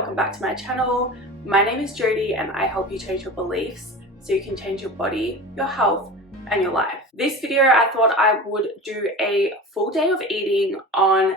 welcome back to my channel. My name is Jodie and I help you change your beliefs so you can change your body, your health and your life. This video I thought I would do a full day of eating on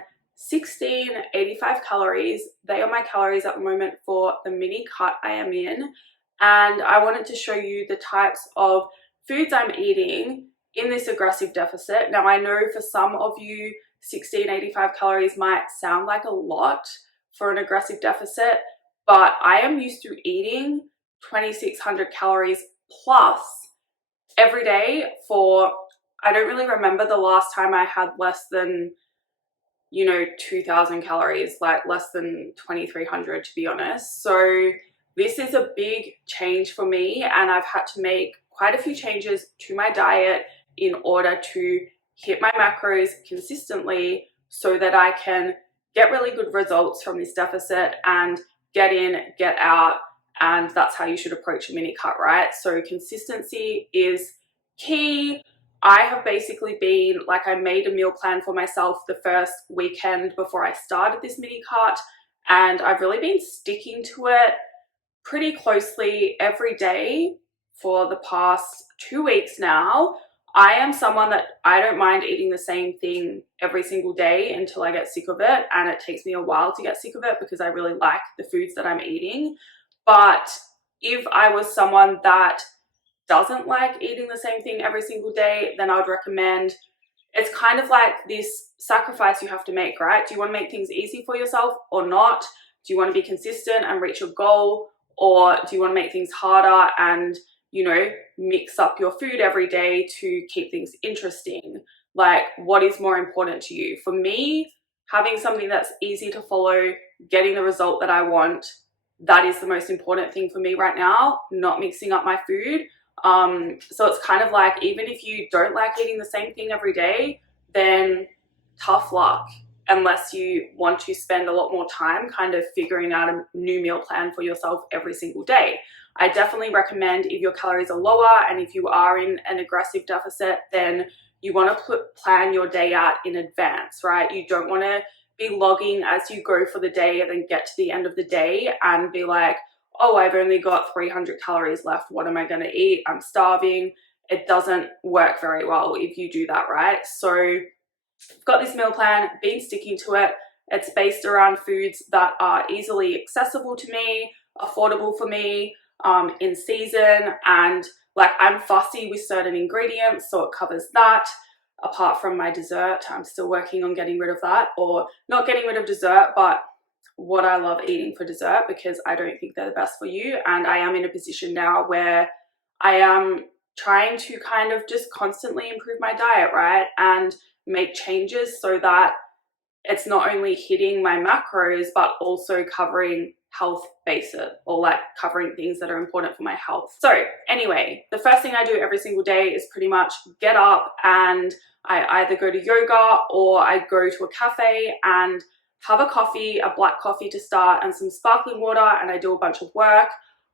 1685 calories. They are my calories at the moment for the mini cut I am in, and I wanted to show you the types of foods I'm eating in this aggressive deficit. Now I know for some of you 1685 calories might sound like a lot for an aggressive deficit, but I am used to eating 2600 calories plus every day for, I don't really remember the last time I had less than, 2000 calories, like less than 2300 to be honest. So this is a big change for me, and I've had to make quite a few changes to my diet in order to hit my macros consistently so that I can get really good results from this deficit and get in, get out, and that's how you should approach a mini cut, right? So consistency is key. I have basically been, like, I made a meal plan for myself the first weekend before I started this mini cut, and I've really been sticking to it pretty closely every day for the past 2 weeks now. I am someone that I don't mind eating the same thing every single day until I get sick of it, and it takes me a while to get sick of it because I really like the foods that I'm eating. But if I was someone that doesn't like eating the same thing every single day, then I would recommend, it's kind of like this sacrifice you have to make, right? Do you want to make things easy for yourself or not? Do you want to be consistent and reach your goal, or do you want to make things harder and mix up your food every day to keep things interesting? Like, what is more important to you? For me, having something that's easy to follow, getting the result that I want, that is the most important thing for me right now, not mixing up my food. So it's kind of like, even if you don't like eating the same thing every day, then tough luck, unless you want to spend a lot more time kind of figuring out a new meal plan for yourself every single day. I definitely recommend, if your calories are lower and if you are in an aggressive deficit, then you want to plan your day out in advance, right? You don't want to be logging as you go for the day and then get to the end of the day and be like, oh, I've only got 300 calories left. What am I going to eat? I'm starving. It doesn't work very well if you do that, right? So I've got this meal plan, been sticking to it. It's based around foods that are easily accessible to me, affordable for me, in season, and like, I'm fussy with certain ingredients, so it covers that. Apart from my dessert, I'm still working on getting rid of that, or not getting rid of dessert, but what I love eating for dessert, because I don't think they're the best for you. And I am in a position now where I am trying to kind of just constantly improve my diet, right, and make changes so that it's not only hitting my macros but also covering health bases, or like covering things that are important for my health. So anyway, the first thing I do every single day is pretty much get up and I either go to yoga or I go to a cafe and have a coffee, a black coffee to start, and some sparkling water, and I do a bunch of work.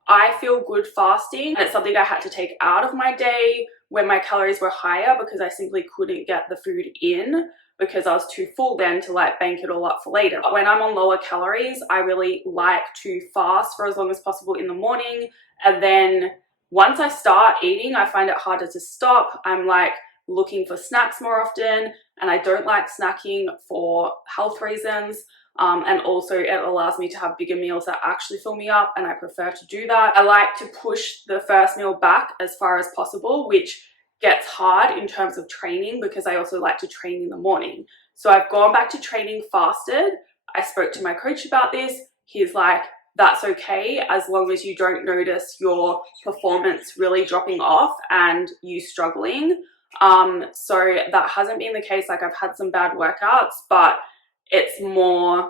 I feel good fasting, and it's something I had to take out of my day when my calories were higher because I simply couldn't get the food in because I was too full then to like bank it all up for later. But when I'm on lower calories, I really like to fast for as long as possible in the morning, and then once I start eating, I find it harder to stop. I'm like looking for snacks more often, and I don't like snacking for health reasons. And also it allows me to have bigger meals that actually fill me up, and I prefer to do that. I like to push the first meal back as far as possible, which gets hard in terms of training because I also like to train in the morning. So I've gone back to training fasted. I spoke to my coach about this. He's like, that's okay as long as you don't notice your performance really dropping off and you struggling. So that hasn't been the case. Like, I've had some bad workouts, but it's more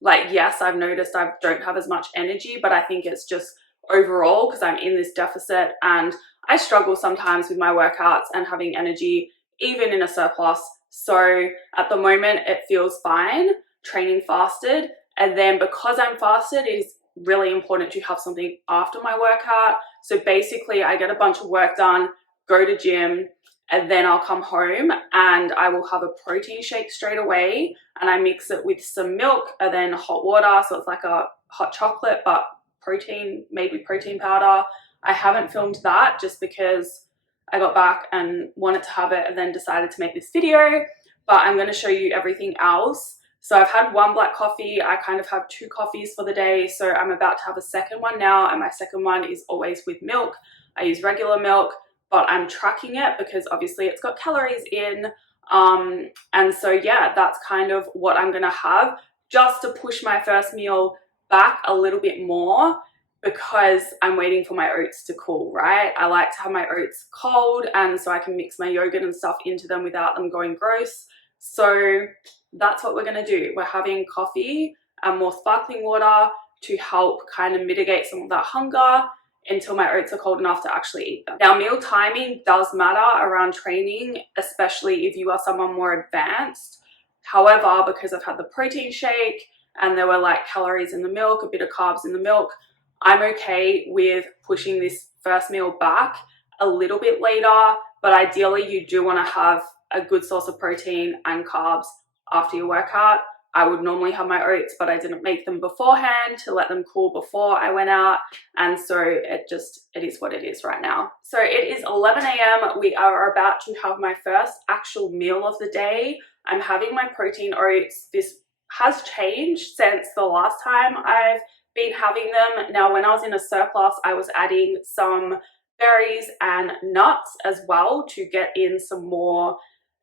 like, yes, I've noticed I don't have as much energy, but I think it's just overall because I'm in this deficit and I struggle sometimes with my workouts and having energy even in a surplus. So at the moment it feels fine training fasted, and then because I'm fasted, it is really important to have something after my workout. So basically I get a bunch of work done, go to gym, and then I'll come home and I will have a protein shake straight away, and I mix it with some milk and then hot water, so it's like a hot chocolate, but protein, made with protein powder. I haven't filmed that just because I got back and wanted to have it and then decided to make this video, but I'm going to show you everything else. So I've had one black coffee. I kind of have 2 coffees for the day, so I'm about to have a second one now, and my second one is always with milk. I use regular milk, but I'm tracking it because obviously it's got calories in, and so yeah, that's kind of what I'm gonna have just to push my first meal back a little bit more, because I'm waiting for my oats to cool, right? I like to have my oats cold, and so I can mix my yogurt and stuff into them without them going gross. So that's what we're gonna do. We're having coffee and more sparkling water to help kind of mitigate some of that hunger until my oats are cold enough to actually eat them. Now, meal timing does matter around training, especially if you are someone more advanced. However, because I've had the protein shake and there were like calories in the milk, a bit of carbs in the milk, I'm okay with pushing this first meal back a little bit later, but ideally you do want to have a good source of protein and carbs after your workout. I would normally have my oats, but I didn't make them beforehand to let them cool before I went out, and so it is what it is right now. So it is 11 a.m. We are about to have my first actual meal of the day. I'm having my protein oats. This has changed since the last time I've been having them. Now, when I was in a surplus, I was adding some berries and nuts as well to get in some more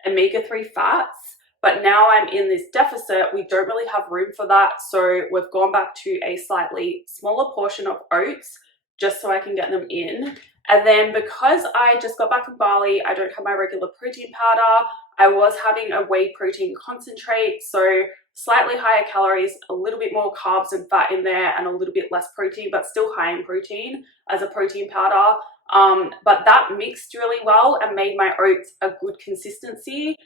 omega-3 fats. But now I'm in this deficit. We don't really have room for that. So we've gone back to a slightly smaller portion of oats just so I can get them in. And then because I just got back from Bali, I don't have my regular protein powder. I was having a whey protein concentrate. So slightly higher calories, a little bit more carbs and fat in there, and a little bit less protein, but still high in protein as a protein powder. But that mixed really well and made my oats a good consistency.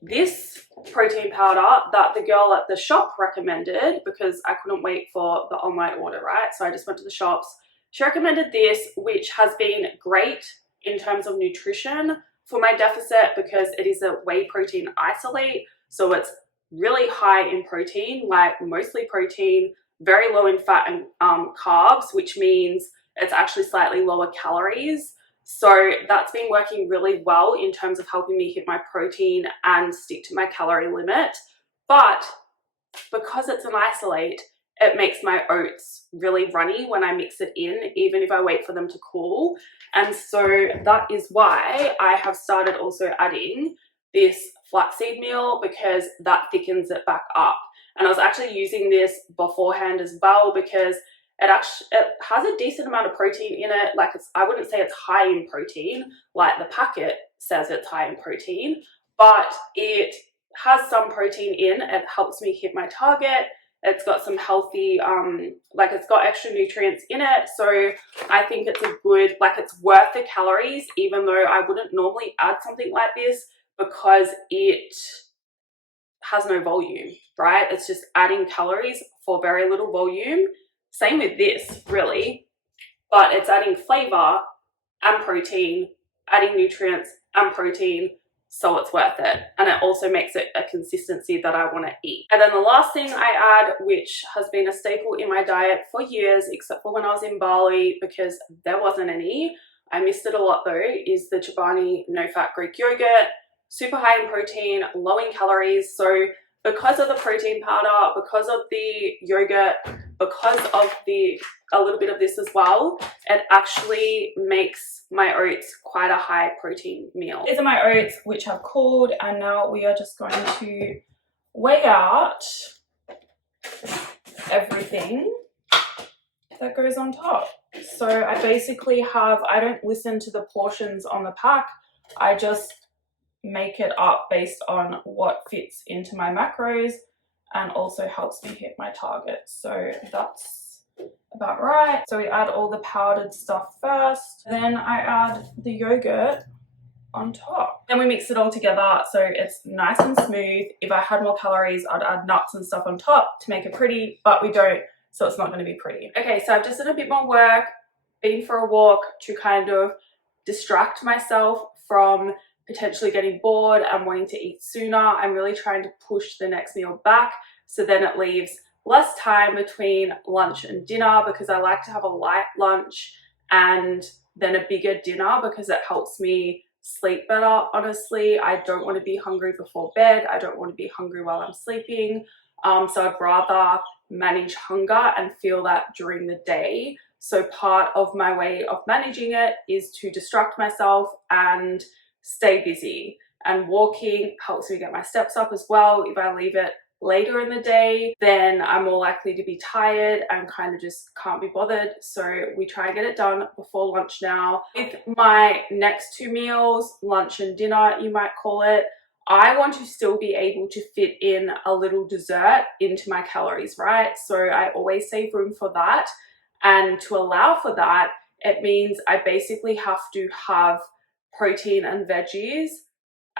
This protein powder that the girl at the shop recommended, because I couldn't wait for the online order, right? So I just went to the shops. She recommended this, which has been great in terms of nutrition for my deficit because it is a whey protein isolate. So it's really high in protein, like mostly protein, very low in fat and carbs, which means it's actually slightly lower calories. So that's been working really well in terms of helping me hit my protein and stick to my calorie limit. But because it's an isolate, it makes my oats really runny when I mix it in, even if I wait for them to cool. And so that is why I have started also adding this flaxseed meal, because that thickens it back up. And I was actually using this beforehand as well because it has a decent amount of protein in it. Like, I wouldn't say it's high in protein, like the packet says it's high in protein, but it has some protein in. It helps me hit my target. It's got some healthy, like it's got extra nutrients in it. So I think it's a good, like it's worth the calories, even though I wouldn't normally add something like this because it has no volume, right? It's just adding calories for very little volume. Same with this, really, but it's adding flavor and protein, adding nutrients and protein, so it's worth it. And it also makes it a consistency that I want to eat. And then the last thing I add, which has been a staple in my diet for years, except for when I was in Bali because there wasn't any, I missed it a lot though, is the Chobani no-fat Greek yogurt. Super high in protein, low in calories. So because of the protein powder, because of the yogurt, because of a little bit of this as well, it actually makes my oats quite a high protein meal. These are my oats, which have cooled, and now we are just going to weigh out everything that goes on top. So I basically have, I don't listen to the portions on the pack, I just make it up based on what fits into my macros and also helps me hit my target. So that's about right. So we add all the powdered stuff first, then I add the yogurt on top. Then we mix it all together so it's nice and smooth. If I had more calories, I'd add nuts and stuff on top to make it pretty, but we don't, so it's not going to be pretty. Okay, so I've just done a bit more work, been for a walk to kind of distract myself from potentially getting bored and wanting to eat sooner. I'm really trying to push the next meal back so then it leaves less time between lunch and dinner, because I like to have a light lunch and then a bigger dinner because it helps me sleep better. Honestly, I don't want to be hungry before bed. I don't want to be hungry while I'm sleeping. So I'd rather manage hunger and feel that during the day. So part of my way of managing it is to distract myself and stay busy. And walking helps me get my steps up as well. If I leave it later in the day, then I'm more likely to be tired and kind of just can't be bothered. So we try and get it done before lunch now. With my next two meals, lunch and dinner you might call it, I want to still be able to fit in a little dessert into my calories, right? So I always save room for that. And to allow for that, it means I basically have to have protein and veggies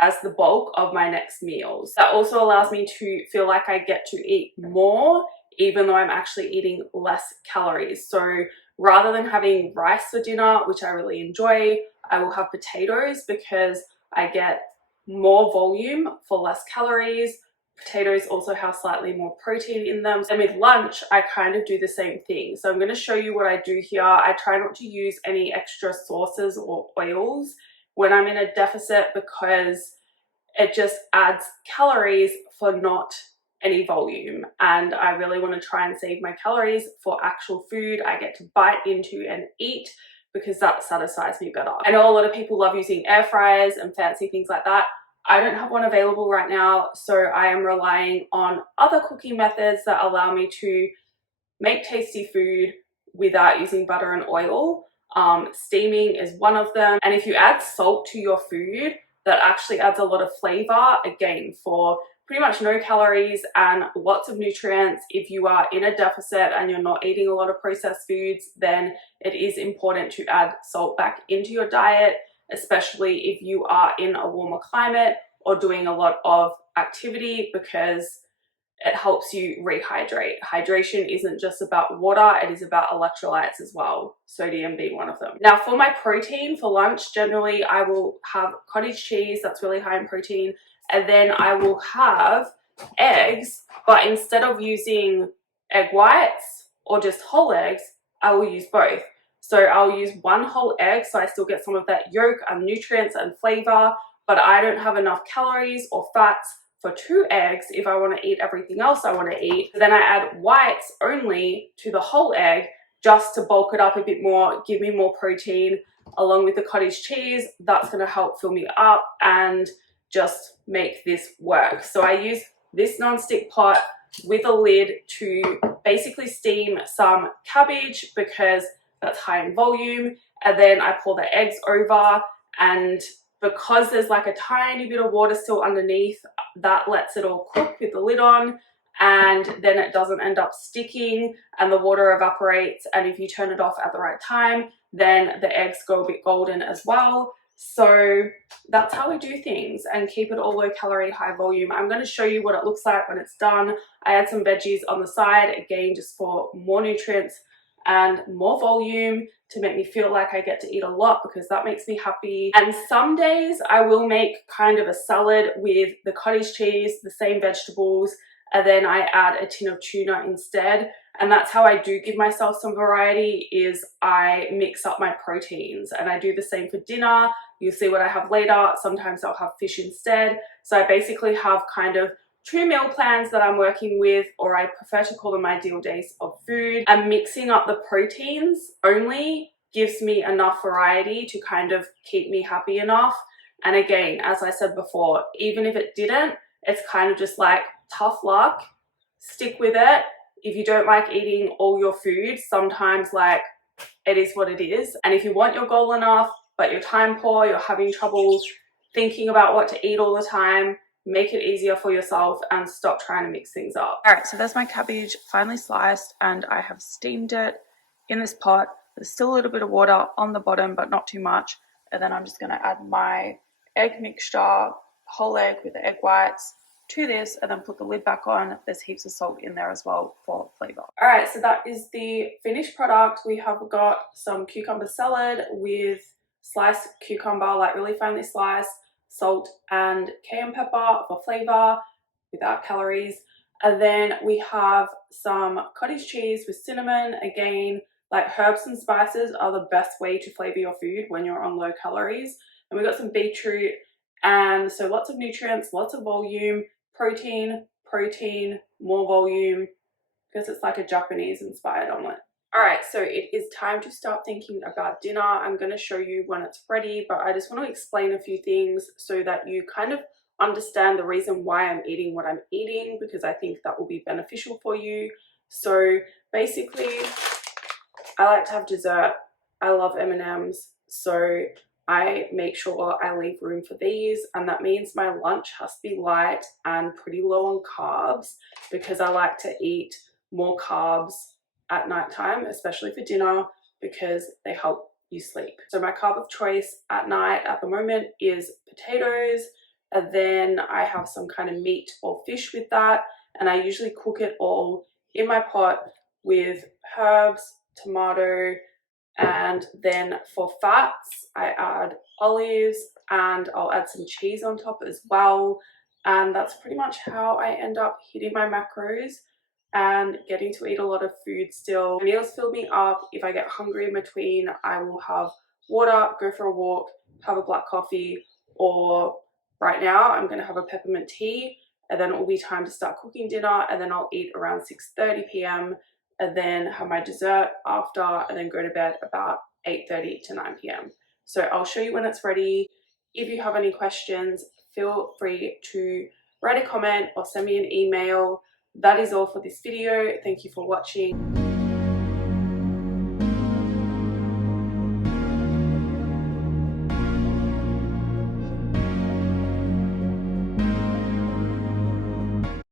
as the bulk of my next meals. That also allows me to feel like I get to eat more, even though I'm actually eating less calories. So rather than having rice for dinner, which I really enjoy, I will have potatoes because I get more volume for less calories. Potatoes also have slightly more protein in them. And with lunch, I kind of do the same thing. So I'm going to show you what I do here. I try not to use any extra sauces or oils when I'm in a deficit because it just adds calories for not any volume. And I really want to try and save my calories for actual food I get to bite into and eat, because that satisfies me better. I know a lot of people love using air fryers and fancy things like that. I don't have one available right now, so I am relying on other cooking methods that allow me to make tasty food without using butter and oil. Steaming is one of them. And if you add salt to your food, that actually adds a lot of flavor, again, for pretty much no calories and lots of nutrients. If you are in a deficit and you're not eating a lot of processed foods, then it is important to add salt back into your diet, especially if you are in a warmer climate or doing a lot of activity, because it helps you rehydrate. Hydration isn't just about water, it is about electrolytes as well, sodium being one of them. Now for my protein for lunch, generally I will have cottage cheese, that's really high in protein, and then I will have eggs, but instead of using egg whites or just whole eggs, I will use both. So I'll use one whole egg, so I still get some of that yolk and nutrients and flavor, but I don't have enough calories or fats for two eggs if I want to eat everything else I want to eat. Then I add whites only to the whole egg just to bulk it up a bit more, give me more protein, along with the cottage cheese. That's going to help fill me up and just make this work. So I use this non-stick pot with a lid to basically steam some cabbage because that's high in volume, and then I pour the eggs over, and because there's like a tiny bit of water still underneath, that lets it all cook with the lid on, and then it doesn't end up sticking and the water evaporates. And if you turn it off at the right time, then the eggs go a bit golden as well. So that's how we do things and keep it all low calorie, high volume. I'm going to show you what it looks like when it's done. I add some veggies on the side, again, just for more nutrients and more volume to make me feel like I get to eat a lot, because that makes me happy. And some days I will make kind of a salad with the cottage cheese, the same vegetables, and then I add a tin of tuna instead. And that's how I do give myself some variety, is I mix up my proteins, and I do the same for dinner. You'll see what I have later. Sometimes I'll have fish instead. So I basically have kind of 2 meal plans that I'm working with, or I prefer to call them ideal days of food. And mixing up the proteins only gives me enough variety to kind of keep me happy enough. And again, as I said before, even if it didn't, it's kind of just like tough luck, stick with it. If you don't like eating all your food, sometimes like it is what it is. And if you want your goal enough, but you're time poor, you're having trouble thinking about what to eat all the time, make it easier for yourself and stop trying to mix things up. All right, so there's my cabbage finely sliced, and I have steamed it in this pot. There's still a little bit of water on the bottom, but not too much. And then I'm just going to add my egg mixture, whole egg with the egg whites, to this, and then put the lid back on. There's heaps of salt in there as well for flavor. All right, so that is the finished product. We have got some cucumber salad with sliced cucumber, like really finely sliced, salt and cayenne pepper for flavor without calories. And then we have some cottage cheese with cinnamon. Again, like herbs and spices are the best way to flavor your food when you're on low calories. And we got some beetroot, and so lots of nutrients, lots of volume, protein, more volume, because it's like a Japanese inspired omelette. Alright, so it is time to start thinking about dinner. I'm going to show you when it's ready, but I just want to explain a few things so that you kind of understand the reason why I'm eating what I'm eating, because I think that will be beneficial for you. So basically, I like to have dessert. I love M&Ms, so I make sure I leave room for these, and that means my lunch has to be light and pretty low on carbs, because I like to eat more carbs at nighttime, especially for dinner, because they help you sleep. So my carb of choice at night at the moment is potatoes, and then I have some kind of meat or fish with that, and I usually cook it all in my pot with herbs, tomato, and then for fats I add olives, and I'll add some cheese on top as well. And that's pretty much how I end up hitting my macros and getting to eat a lot of food still. Meals fill me up. If I get hungry in between, I will have water, go for a walk, have a black coffee, or right now I'm going to have a peppermint tea, and then it will be time to start cooking dinner, and then I'll eat around 6:30 p.m. and then have my dessert after, and then go to bed about 8:30 to 9 p.m. So I'll show you when it's ready. If you have any questions, feel free to write a comment or send me an email. That is all for this video. Thank you for watching.